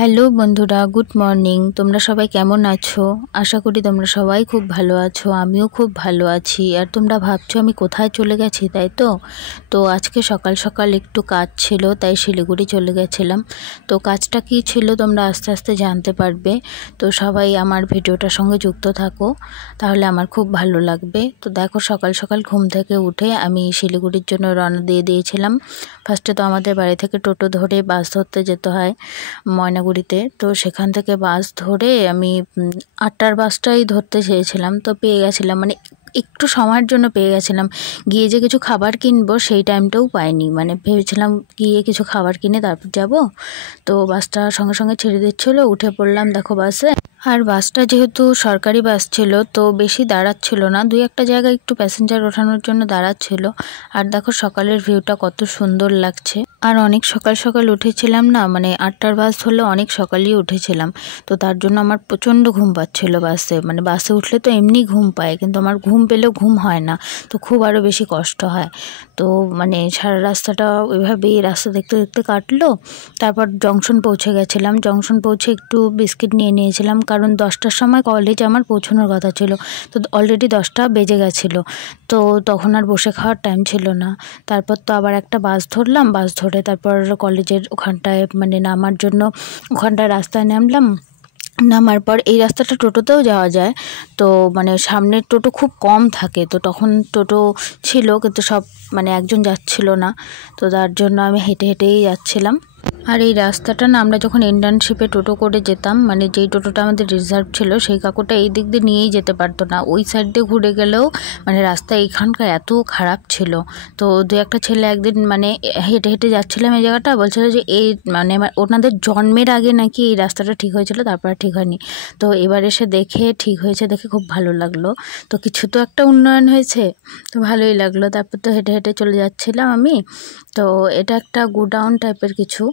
Hello বন্ধুরা, good morning. তোমরা সবাই কেমন আছো? আশা করি তোমরা সবাই খুব ভালো আছো। আমিও খুব ভালো আছি। আর তোমরা ভাবছো আমি কোথায় চলে গেছি, তাই তো আজকে সকাল সকাল একটু কাজ ছিল, তাই শিলিগুড়ি চলে গেছিলাম। তো কাজটা কি ছিল তোমরা আস্তে আস্তে জানতে পারবে। তো সবাই আমার ভিডিওটার সঙ্গে যুক্ত থাকো, তাহলে আমার খুব ভালো লাগবে। তো দেখো, সকাল সকাল ঘুম থেকে উঠে আমি শিলিগুড়ির জন্য রওনা দিয়ে দিয়েছিলাম। ফার্স্টে তো আমাদের বাড়ি থেকে টোটো ধরে বাস ধরতে যেতে হয় ময়নাগুড়িতে। তো সেখান থেকে বাস ধরে আমি 8টার বাসটাই ধরতে চেয়েছিলাম, তো পেয়ে গেছিলাম। মানে একটু সময়ের জন্য পেয়ে গেছিলাম। গিয়ে যে কিছু খাবার কিনবো সেই টাইমটাও পাইনি। মানে ভেবেছিলাম গিয়ে কিছু খাবার কিনে তারপর যাব। তো বাসটা সঙ্গে সঙ্গে ছেড়ে দিচ্ছিলো, উঠে পড়লাম দেখো বাসে। আর বাসটা যেহেতু সরকারি বাস ছিল, তো বেশি দাঁড়াচ্ছিল না, দুই একটা জায়গায় একটু প্যাসেঞ্জার ওঠানোর জন্য দাঁড়াচ্ছিল। আর দেখো সকালের ভিউটা কত সুন্দর লাগছে। আর অনেক সকাল সকাল উঠেছিলাম না, মানে 8টার বাস ধরলে অনেক সকালেই উঠেছিলাম। তো তার জন্য আমার প্রচণ্ড ঘুম পাচ্ছিল বাসে। মানে বাসে উঠলে তো এমনি ঘুম পায়, কিন্তু আমার ঘুম পেলেও ঘুম হয় না, তো খুব আরও বেশি কষ্ট হয়। তো মানে সারা রাস্তাটা ওইভাবেই রাস্তা দেখতে দেখতে কাটলো। তারপর জংশন পৌঁছে গেছিলাম। জংশন পৌঁছে একটু বিস্কিট নিয়ে নিয়েছিলাম, কারণ 10টার সময় কলেজ আমার পৌঁছানোর কথা ছিল। তো অলরেডি 10টা বেজে গেছিলো, তো তখন আর বসে খাওয়ার টাইম ছিল না। তারপর তো আবার একটা বাস ধরলাম, বাস ধরে তারপর কলেজের ওখানটায় মানে নামার জন্য ওখানটায় রাস্তায় নামলাম। নামার পর এই রাস্তাটা টোটোতেও যাওয়া যায়। তো মানে সামনের টোটো খুব কম থাকে, তো তখন টোটো ছিল কিন্তু সব মানে একজন যাচ্ছিল না। তো তার জন্য আমি হেঁটে হেঁটেই যাচ্ছিলাম। আর এই রাস্তাটা না, আমরা যখন ইন্টার্নশিপে টোটো করে যেতাম, মানে যেই টোটোটা আমাদের রিজার্ভ ছিল সেই কাকুটা এই দিক দিয়ে নিয়েই যেতে পারতো না, ওই সাইড দিয়ে ঘুরে গেলেও মানে রাস্তা এইখানকার এত খারাপ ছিল। তো দু একটা ছেলে একদিন মানে হেঁটে হেঁটে যাচ্ছিলাম এই জায়গাটা, বলছিল যে এই মানে ওনাদের জন্মের আগে নাকি এই রাস্তাটা ঠিক হয়েছিল, তারপর ঠিক হয়নি। তো এবার এসে দেখে ঠিক হয়েছে, দেখে খুব ভালো লাগলো। তো কিছু তো একটা উন্নয়ন হয়েছে, তো ভালোই লাগলো। তারপর তো হেঁটে হেঁটে চলে যাচ্ছিলাম আমি। তো এটা একটা গোডাউন টাইপের কিছু।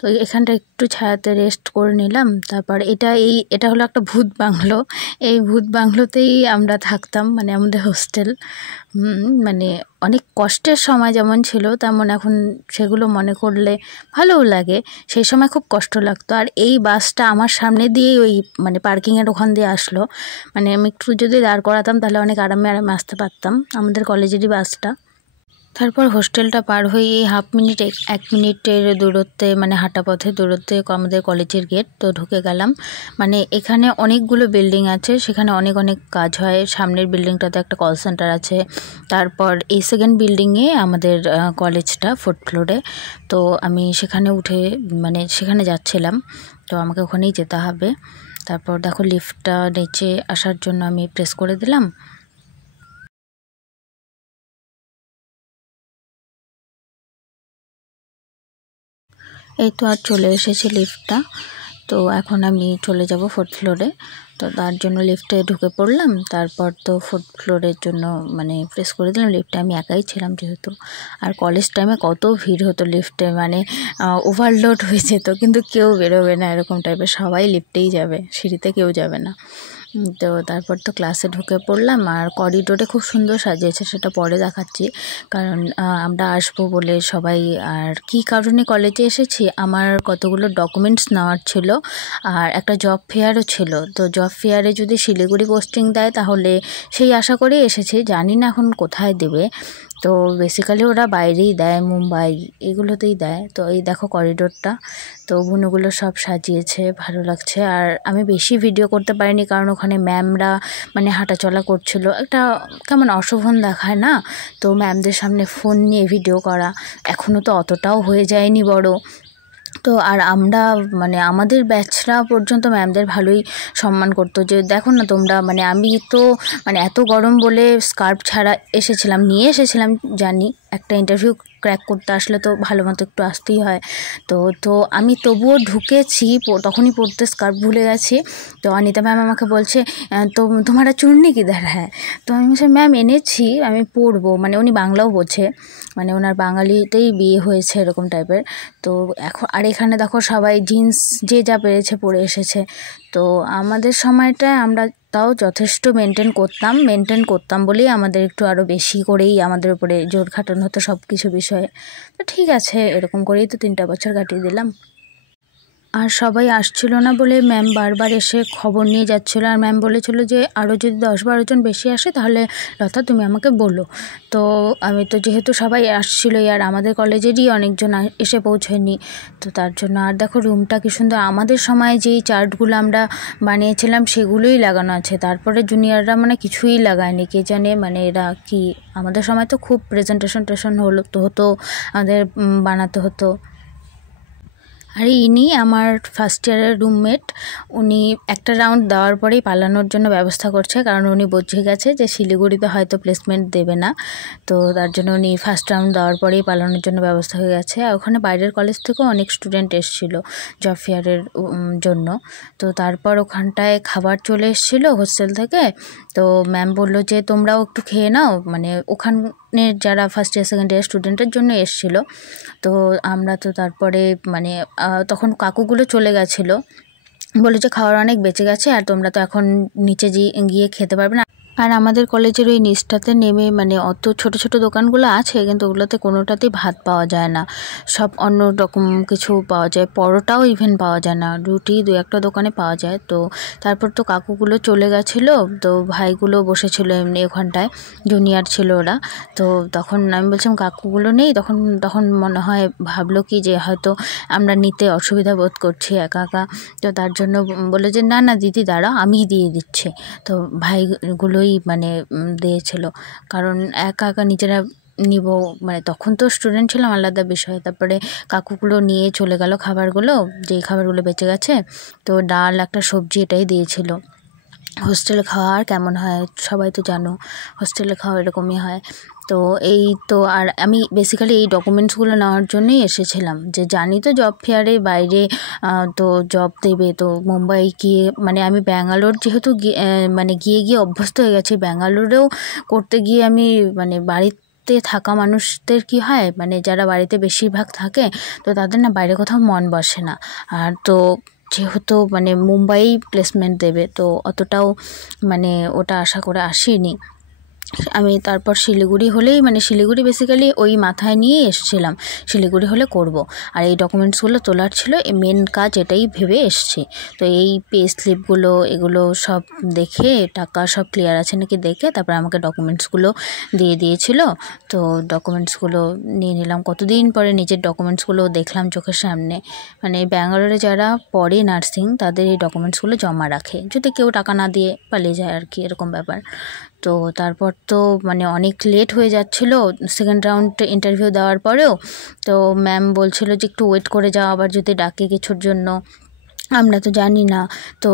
তো এখানটা একটু ছায়াতে রেস্ট করে নিলাম। তারপর এটা হলো একটা ভূত বাংলো। এই ভূত বাংলোতেই আমরা থাকতাম, মানে আমাদের হোস্টেল। মানে অনেক কষ্টের সময় যেমন ছিল, তেমন এখন সেগুলো মনে করলে ভালোও লাগে। সেই সময় খুব কষ্ট লাগতো। আর এই বাসটা আমার সামনে দিয়েই ওই মানে পার্কিংয়ের ওখান দিয়ে আসলো। মানে আমি একটু যদি দাঁড় করাতাম তাহলে অনেক আরামে আরামে আসতে পারতাম, আমাদের কলেজেরই বাসটা। তারপর হোস্টেলটা পার হয়ে 1 মিনিটের দূরত্বে, মানে হাঁটা পথে দূরত্বে আমাদের কলেজের গেট। তো ঢুকে গেলাম। মানে এখানে অনেকগুলো বিল্ডিং আছে, সেখানে অনেক অনেক কাজ হয়। সামনের বিল্ডিংটাতে একটা কল সেন্টার আছে। তারপর এই সেকেন্ড বিল্ডিংয়ে আমাদের কলেজটা 4th ফ্লোরে। তো আমি সেখানে উঠে মানে সেখানে যাচ্ছিলাম, তো আমাকে ওখানেই যেতে হবে। তারপর দেখো লিফটটা নিচে আসার জন্য আমি প্রেস করে দিলাম। এই তো আর চলে এসেছি লিফটটা। তো এখন আমি চলে যাব 4th ফ্লোরে। তো তার জন্য লিফটে ঢুকে পড়লাম। তারপর তো 4th ফ্লোরের জন্য মানে প্রেস করে দিলাম। লিফটে আমি একাই ছিলাম যেহেতু। আর কলেজ টাইমে কত ভিড় হতো লিফটে, মানে ওভারলোড হয়ে যেত, কিন্তু কেউ বেরোবে না এরকম টাইপের, সবাই লিফটেই যাবে, সিঁড়িতে কেউ যাবে না। তো তারপর তো ক্লাসে ঢুকে পড়লাম। আর করিডোরে খুব সুন্দর সাজিয়েছে, সেটা পরে দেখাচ্ছি। কারণ আমরা আসবো বলে সবাই। আর কী কারণে কলেজে এসেছি, আমার কতগুলো ডকুমেন্টস নেওয়ার ছিল, আর একটা জব ফেয়ারও ছিল। তো জব ফেয়ারে যদি শিলিগুড়ি পোস্টিং দেয় তাহলে সেই আশা করেই এসেছি, জানি না এখন কোথায় দেবে। তো বেসিক্যালি ওরা বাইরেই দেয়, মুম্বাই এগুলোতেই দেয়। তো এই দেখো করিডোরটা, তো বুনুগুলো সব সাজিয়েছে, ভালো লাগছে। আর আমি বেশি ভিডিও করতে পারিনি, কারণ ওখানে ম্যামরা মানে হাঁটাচলা করছিল, একটা কেমন অশোভন দেখায় না। তো ম্যামদের সামনে ফোন নিয়ে ভিডিও করা, এখনও তো অতটাও হয়ে যায়নি বড়। তো আর আমরা মানে আমাদের ব্যাচরা পর্যন্ত ম্যামদের ভালোই সম্মান করতো, যে দেখো না তোমরা, মানে আমি তো মানে এত গরম বলে স্কার্ফ ছাড়া এসেছিলাম, নিয়ে এসেছিলাম জানি, একটা ইন্টারভিউ ক্র্যাক করতে আসলে তো ভালো মতো একটু আসতেই হয়। তো তো আমি তবুও ঢুকেছি, তখনই পরতে স্কার্ফ ভুলে গেছি। তো অনিতা ম্যাম আমাকে বলছে, তো তোমারা চুন্নি কিধার? হ্যাঁ। তো আমি বলছি ম্যাম এনেছি, আমি পরবো। মানে উনি বাংলাও বোঝে, মানে ওনার বাঙালিতেই বিয়ে হয়েছে এরকম টাইপের। তো এখন আর এখানে দেখো সবাই জিন্স যে যা পেরেছে পরে এসেছে। তো আমাদের সময়টায় আমরা তাও যথেষ্ট মেনটেন করতাম বলেই আমাদের একটু আরও বেশি করেই আমাদের উপরে জোর খাটানো হতো সব কিছু বিষয়ে। তো ঠিক আছে, এরকম করেই তো 3টা বছর কাটিয়ে দিলাম। আর সবাই আসছিল না বলে ম্যাম বারবার এসে খবর নিয়ে যাচ্ছিলো। আর ম্যাম বলেছিল যে আরও যদি 10-12 জন বেশি আসে তাহলে লতা তুমি আমাকে বলো। তো আমি তো যেহেতু সবাই আসছিলোই আর আমাদের কলেজেরই অনেকজন এসে পৌঁছয়নি, তো তার জন্য। আর দেখো রুমটা কি সুন্দর, আমাদের সময় যেই চার্টগুলো আমরা বানিয়েছিলাম সেগুলোই লাগানো আছে, তারপরে জুনিয়ররা মানে কিছুই লাগায়নি, কে জানে মানে এরা কি। আমাদের সময় তো খুব প্রেজেন্টেশন হতো, আমাদের বানাতে হতো। আর ইনি আমার ফার্স্ট ইয়ারের রুমমেট, উনি একটা রাউন্ড দেওয়ার পরেই পালানোর জন্য ব্যবস্থা করছে, কারণ উনি বুঝে গেছে যে শিলিগুড়িতে হয়তো প্লেসমেন্ট দেবে না, তো তার জন্য উনি ফার্স্ট রাউন্ড দেওয়ার পরেই পালানোর জন্য ব্যবস্থা হয়ে গেছে। আর ওখানে বাইরের কলেজ থেকেও অনেক স্টুডেন্ট এসেছিলো জব ফেয়ারের জন্য। তো তারপর ওখানটায় খাবার চলে এসেছিলো হোস্টেল থেকে, তো ম্যাম বললো যে তোমরাও একটু খেয়ে নাও, মানে ওখানে যারা ফার্স্ট ইয়ার সেকেন্ড ইয়ার স্টুডেন্টের জন্য এসেছিলো। তো আমরা তো তারপরে মানে তখন কাকুগুলো চলে গেছিলো, বলে যে খাবার অনেক বেঁচে গেছে আর তোমরা তো এখন নিচে গিয়ে খেতে পারবে না। আর আমাদের কলেজের ওই নিচটাতে নেমে মানে অত ছোট ছোট দোকানগুলো আছে, কিন্তু ওগুলোতে কোনোটাতেই ভাত পাওয়া যায় না, সব অন্য রকম কিছু পাওয়া যায়, পরোটাও ইভেন পাওয়া যায় না, রুটি 2-1টা দোকানে পাওয়া যায়। তো তারপর তো কাকুগুলো চলে গেছিলো, তো ভাইগুলো বসেছিল এমনি ওখানটায়, জুনিয়র ছিল ওরা। তো তখন আমি বলছিলাম কাকুগুলো নেই, তখন মনে হয় ভাবলো কি যে হয়তো আমরা নিতে অসুবিধা বোধ করছি একা একা, তো তার জন্য বলে যে না না দিদি দাঁড়া আমি দিয়ে দিচ্ছি। তো ভাইগুলোই মানে দিয়েছিল, কারণ একা একা নিজেরা নিব মানে তখন তো স্টুডেন্ট ছিলাম আলাদা বিষয়। তারপরে কাকুগুলো নিয়ে চলে গেল খাবারগুলো, যেই খাবারগুলো বেঁচে গেছে, তো ডাল একটা সবজি এটাই দিয়েছিল। হোস্টেলে খাওয়া আর কেমন হয় সবাই তো জানো, হোস্টেলে খাওয়া এরকমই হয়। তো এই তো, আর আমি বেসিক্যালি এই ডকুমেন্টসগুলো নেওয়ার জন্যই এসেছিলাম, যে জানি তো জব ফেয়ারে বাইরে তো জব দেবে, তো মুম্বাই গিয়ে মানে আমি ব্যাঙ্গালোর যেহেতু মানে গিয়ে অভ্যস্ত হয়ে গেছি, ব্যাঙ্গালোরেও করতে গিয়ে আমি মানে বাড়িতে থাকা মানুষদের কি হয় মানে যারা বাড়িতে বেশিরভাগ থাকে, তো তাদের না বাইরে কোথাও মন বসে না। আর তো যেহেতু মানে মুম্বাই প্লেসমেন্ট দেবে, তো অতটাও মানে ওটা আশা করে আসিনি আমি। তারপর শিলিগুড়ি হলেই মানে শিলিগুড়ি বেসিক্যালি ওই মাথায় নিয়ে এসেছিলাম, শিলিগুড়ি হলে করব। আর এই ডকুমেন্টসগুলো তোলার ছিল, এই মেন কাজ এটাই ভেবে এসছি। তো এই পে স্লিপগুলো এগুলো সব দেখে টাকা সব ক্লিয়ার আছে নাকি দেখে তারপর আমাকে ডকুমেন্টসগুলো দিয়ে দিয়েছিল। তো ডকুমেন্টসগুলো নিয়ে নিলাম, কতদিন পরে নিজের ডকুমেন্টসগুলো দেখলাম চোখের সামনে। মানে ব্যাঙ্গালোরে যারা পড়ে নার্সিং তাদের এই ডকুমেন্টসগুলো জমা রাখে, যদি কেউ টাকা না দিয়ে পালিয়ে যায় আর কি, এরকম ব্যাপার। তো তারপর তো মানে অনেক লেট হয়ে যাচ্ছিলো সেকেন্ড রাউন্ড ইন্টারভিউ দেওয়ার পরেও। তো ম্যাম বলছিল যে একটু ওয়েট করে যাও, আবার যদি ডাকে কিছুর জন্য, আমরা তো জানি না। তো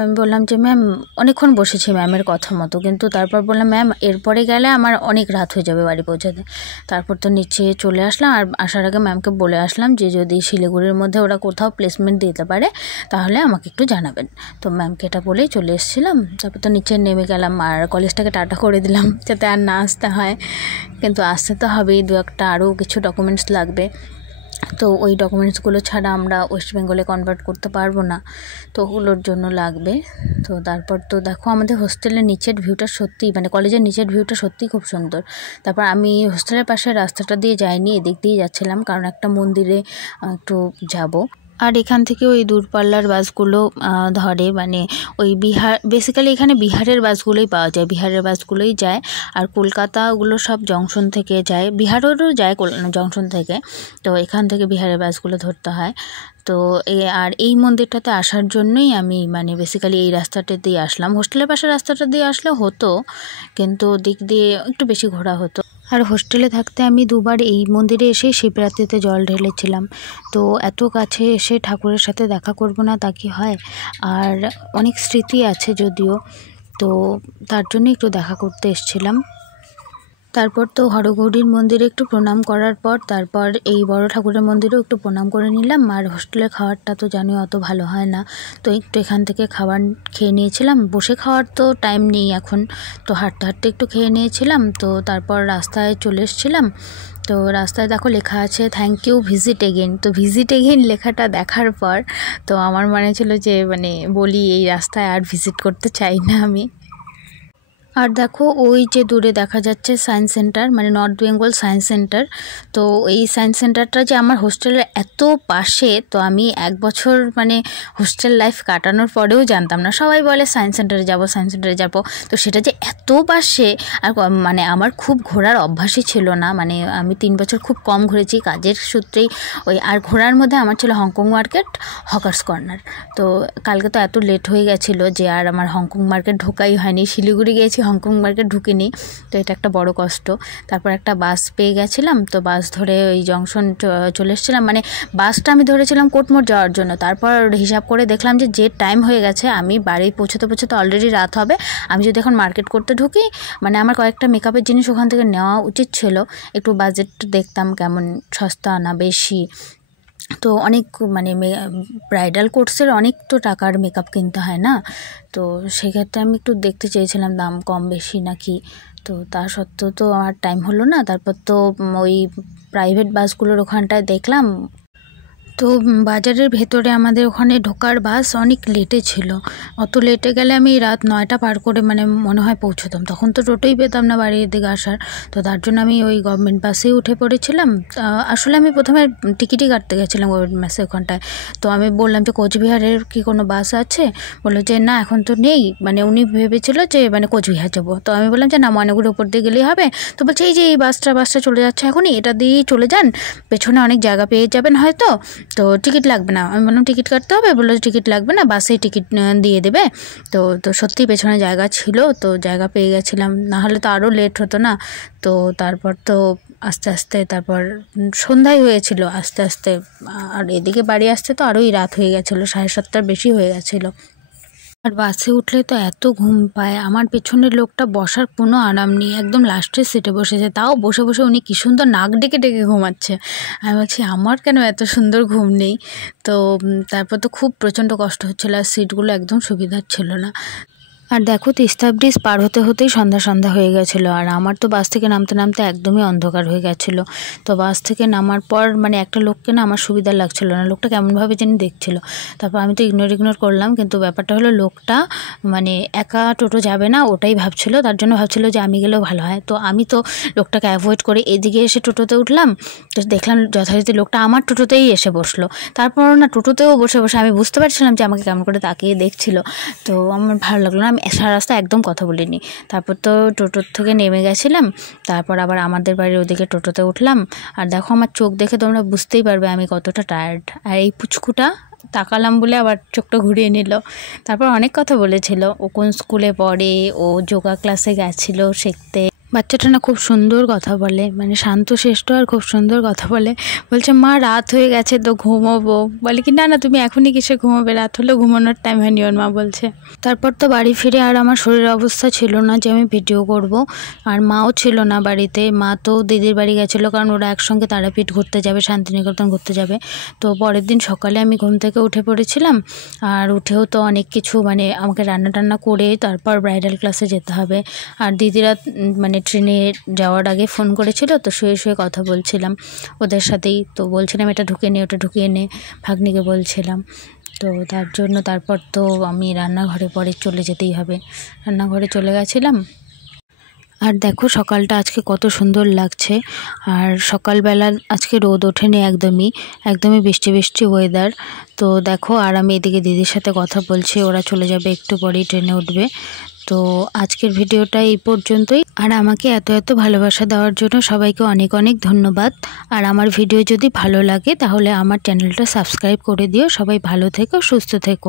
আমি বললাম যে ম্যাম অনেকক্ষণ বসেছি ম্যামের কথা মতো, কিন্তু তারপর বললাম ম্যাম এরপরে গেলে আমার অনেক রাত হয়ে যাবে বাড়ি পৌঁছাতে। তারপর তো নিচে চলে আসলাম, আর আসার আগে ম্যামকে বলে আসলাম যে যদি শিলিগুড়ির মধ্যে ওরা কোথাও প্লেসমেন্ট দিতে পারে তাহলে আমাকে একটু জানাবেন। তো ম্যামকে এটা বলেই চলে এসেছিলাম। তারপর তো নিচে নেমে গেলাম আর কলেজটাকে টাটা করে দিলাম যাতে আর না আসতে হয়, কিন্তু আসতে তো হবেই, 2-1টা আরও কিছু ডকুমেন্টস লাগবে। তো ওই ডকুমেন্টসগুলো ছাড়া আমরা ওয়েস্ট বেঙ্গলে কনভার্ট করতে পারবো না, তো ওগুলোর জন্য লাগবে। তো তারপর তো দেখো আমাদের হোস্টেলের নিচের ভিউটা সত্যিই মানে কলেজের নিচের ভিউটা সত্যিই খুব সুন্দর। তারপর আমি হোস্টেলের পাশে রাস্তাটা দিয়ে যাইনি, এদিক দিয়েই যাচ্ছিলাম, কারণ একটা মন্দিরে একটু যাব। আর এখান থেকে ওই দূরপাল্লার বাসগুলো ধরে, মানে ওই বেসিক্যালি এখানে বিহারের বাসগুলোই পাওয়া যায়, বিহারের বাসগুলোই যায়। আর কলকাতা ওগুলো সব জংশন থেকে যায়, বিহারেরও যায় জংশন থেকে, তো এখান থেকে বিহারের বাসগুলো ধরতে হয়। তো আর এই মন্দিরটাতে আসার জন্যই আমি মানে বেসিক্যালি এই রাস্তাটা দিয়ে আসলাম। হোস্টেলের পাশে রাস্তাটা দিয়ে আসলে হতো, কিন্তু দিক দিয়ে একটু বেশি ঘোরা হতো। আর হোস্টেলে থাকতে আমি 2বার এই মন্দিরে এসেই শিবরাত্রিতে জল ঢেলেছিলাম। তো এত কাছে এসে ঠাকুরের সাথে দেখা করব না তা কি হয়। আর অনেক স্মৃতি আছে যদিও, তো তার জন্য একটু দেখা করতে এসেছিলাম। তারপর তো হরগৌরীর মন্দিরে একটু প্রণাম করার পর তারপর এই বড় ঠাকুরের মন্দিরেও একটু প্রণাম করে নিলাম। আর হোস্টেলের খাবারটা তো জানি অত ভালো হয় না, তো একটু এখান থেকে খাবার খেয়ে নিয়েছিলাম। বসে খাওয়ার তো টাইম নেই এখন, তো হাঁটতে হাঁটতে একটু খেয়ে নিয়েছিলাম। তো তারপর রাস্তায় চলে এসেছিলাম, তো রাস্তায় দেখো লেখা আছে থ্যাংক ইউ ভিজিট এগেন। তো ভিজিট এগেন লেখাটা দেখার পর তো আমার মনে ছিল যে মানে বলি এই রাস্তায় আর ভিজিট করতে চাই না আমি। আর দেখো ওই যে দূরে দেখা যাচ্ছে সায়েন্স সেন্টার, মানে নর্থ বেঙ্গল সায়েন্স সেন্টার। তো এই সায়েন্স সেন্টারটা যে আমার হোস্টেলের এত পাশে, তো আমি 1 বছর মানে হোস্টেল লাইফ কাটানোর পরেও জানতাম না। সবাই বলে সায়েন্স সেন্টারে যাব, সায়েন্স সেন্টারে যাব, তো সেটা যে এত পাশে। আর মানে আমার খুব ঘোরার অভ্যাসই ছিল না, মানে আমি 3 বছর খুব কম ঘুরেছি কাজের সূত্রেই। আর ঘোরার মধ্যে আমার ছিল হংকং মার্কেট, হকার্স কর্নার। তো কালকে তো এত লেট হয়ে গেছিলো যে আর আমার হংকং মার্কেট ঢোকাই হয়নি। শিলিগুড়ি গিয়েছি, হংকং মার্কেট ঢুকিনি, তো এটা একটা বড় কষ্ট। তারপর একটা বাস পেয়ে গেছিলাম, তো বাস ধরে ওই জংশন চলে এসেছিলাম। মানে বাসটা আমি ধরেছিলাম কোটমোড় যাওয়ার জন্য। তারপর হিসাব করে দেখলাম যে টাইম হয়ে গেছে, আমি বাড়ি পৌঁছতে অলরেডি রাত হবে। আমি যদি এখন মার্কেট করতে ঢুকি, মানে আমার কয়েকটা মেকআপের জিনিস ওখান থেকে নেওয়া উচিত ছিল। একটু বাজেট দেখতাম কেমন, সস্তা না বেশি। তো অনেক মানে ব্রাইডাল কোর্সের অনেক তো টাকার মেকআপ কিনতে হয় না, তো সেক্ষেত্রে আমি একটু দেখতে চেয়েছিলাম দাম কম বেশি নাকি। তো তা সত্ত্বেও তো আমার টাইম হলো না। তারপর তো ওই প্রাইভেট বাসগুলোর ওখানটায় দেখলাম, তো বাজারের ভেতরে আমাদের ওখানে ঢোকার বাস অনেক লেটে ছিল। অত লেটে গেলে আমি রাত 9টা পার করে মানে মনে হয় পৌঁছতাম। তখন তো টোটোই পেতাম না বাড়ির দিকে আসার, তো তার জন্য আমি ওই গভর্নমেন্ট বাসেই উঠে পড়েছিলাম। আসলে আমি প্রথমে টিকিটই কাটতে গেছিলাম গভর্নমেন্ট বাসে ওখানটায়। তো আমি বললাম যে কোচবিহারের কি কোনো বাস আছে? বললো যে না এখন তো নেই, মানে উনি ভেবেছিল যে মানে কোচবিহার যাবো। তো আমি বললাম যে না, ময়নাগুড়ির উপর দিয়ে গেলেই হবে। তো বলছে এই যে এই বাসটা চলে যাচ্ছে এখনই, এটা দিয়েই চলে যান, পেছনে অনেক জায়গা পেয়ে যাবেন হয়তো, তো টিকিট লাগবে না। আমি বললাম টিকিট কাটতে হবে? বললো টিকিট লাগবে না, বাসেই টিকিট দিয়ে দেবে। তো সত্যিই পেছনে জায়গা ছিল, তো জায়গা পেয়ে গেছিলাম, না হলে তো আরও লেট হতো না। তো তারপর তো আস্তে আস্তে তারপর সন্ধ্যায় হয়েছিল আস্তে আস্তে, আর এদিকে বাড়ি আসতে তো আরোই রাত হয়ে গেছিলো, 7:30টার বেশি হয়ে গেছিলো। আর বাসে উঠলে তো এত ঘুম পায়। আমার পেছনের লোকটা বসার কোনো আরাম নেই, একদম লাস্টের সিটে বসেছে, তাও বসে বসে উনি কী সুন্দর নাক ডেকে ডেকে ঘুমাচ্ছে। আমি বলছি আমার কেন এত সুন্দর ঘুম নেই। তো তারপর তো খুব প্রচণ্ড কষ্ট হচ্ছিলো, আর সিটগুলো একদম সুবিধার ছিল না। আর দেখো তিস্তা ব্রিজ পার হতে হতেই সন্ধ্যা হয়ে গেছিলো, আর আমার তো বাস থেকে নামতে নামতে একদমই অন্ধকার হয়ে গেছিলো। তো বাস থেকে নামার পর মানে একটা লোককে না আমার সুবিধা লাগছিলো না, লোকটা কেমনভাবে যেন দেখছিলো। তারপর আমি তো ইগনোর করলাম, কিন্তু ব্যাপারটা হলো লোকটা মানে একা টোটো যাবে না ওটাই ভাবছিলো, তার জন্য ভাবছিলো যে আমি গেলেও ভালো হয়। তো আমি তো লোকটাকে অ্যাভয়েড করে এদিকে এসে টোটোতে উঠলাম, তো দেখলাম যথারীতি লোকটা আমার টোটোতেই এসে বসলো। তারপর না টোটোতেও বসে বসে আমি বুঝতে পারছিলাম যে আমাকে কেমন করে তাকিয়ে দেখছিলো। তো আমার ভালো লাগলো না, আমি সারা রাস্তা একদম কথা বলিনি। তারপর তো টোটোর থেকে নেমে গেছিলাম, তারপর আবার আমাদের বাড়ির ওদিকে টোটোতে উঠলাম। আর দেখো আমার চোখ দেখে তোমরা বুঝতেই পারবে আমি কতটা টায়ার্ড। আর এই পুচকুটা তাকালাম বলে আবার চোখটা ঘুরিয়ে নিল। তারপর অনেক কথা বলেছিল, ও কোন স্কুলে পড়ে, ও যোগা ক্লাসে গেছিলো শিখতে। বাচ্চাটা না খুব সুন্দর কথা বলে, মানে শান্তশিষ্ট আর খুব সুন্দর কথা বলে। বলছে মা রাত হয়ে গেছে তো ঘুমোবো। বলে কি না না তুমি এখনই কিসে ঘুমোবে, রাত হলে ঘুমানোর টাইম হয়নি ওর মা বলছে। তারপর তো বাড়ি ফিরে আর আমার শরীরের অবস্থা ছিল না যে আমি ভিডিও করব, আর মাও ছিল না বাড়িতে। মা তো দিদির বাড়ি গেছিলো, কারণ ওরা একসঙ্গে তারাপীঠ ঘুরতে যাবে, শান্তিনিকেতন ঘুরতে যাবে। তো পরের দিন সকালে আমি ঘুম থেকে উঠে পড়েছিলাম, আর উঠেও তো অনেক কিছু মানে আমাকে রান্না টান্না করে তারপর ব্রাইডাল ক্লাসে যেতে হবে। আর দিদিরা মানে ট্রেনে যাওয়ার আগে ফোন করেছিল, তো শুয়ে শুয়ে কথা বলছিলাম ওদের সাথেই। তো বলছিলাম এটা ঢুকিয়ে নে ওটা ঢুকিয়ে নে, ভাগ্নিকে বলছিলাম। তো তার জন্য তারপর তো আমি রান্নাঘরে পরে চলে যেতেই হবে, রান্নাঘরে চলে গেছিলাম। আর দেখো সকালটা আজকে কত সুন্দর লাগছে, আর সকালবেলা আজকে রোদ ওঠেনি একদমই বৃষ্টি ওয়েদার। তো দেখো আর আমি এদিকে দিদির সাথে কথা বলছি, ওরা চলে যাবে একটু পরেই, ট্রেনে উঠবে। তো আজকের ভিডিওটা এই পর্যন্তই। আর আমাকে এত ভালোবাসা দেওয়ার জন্য সবাইকে অনেক ধন্যবাদ। আর আমার ভিডিও যদি ভালো লাগে তাহলে আমার চ্যানেলটা সাবস্ক্রাইব করে দিও। সবাই ভালো থেকো, সুস্থ থেকো।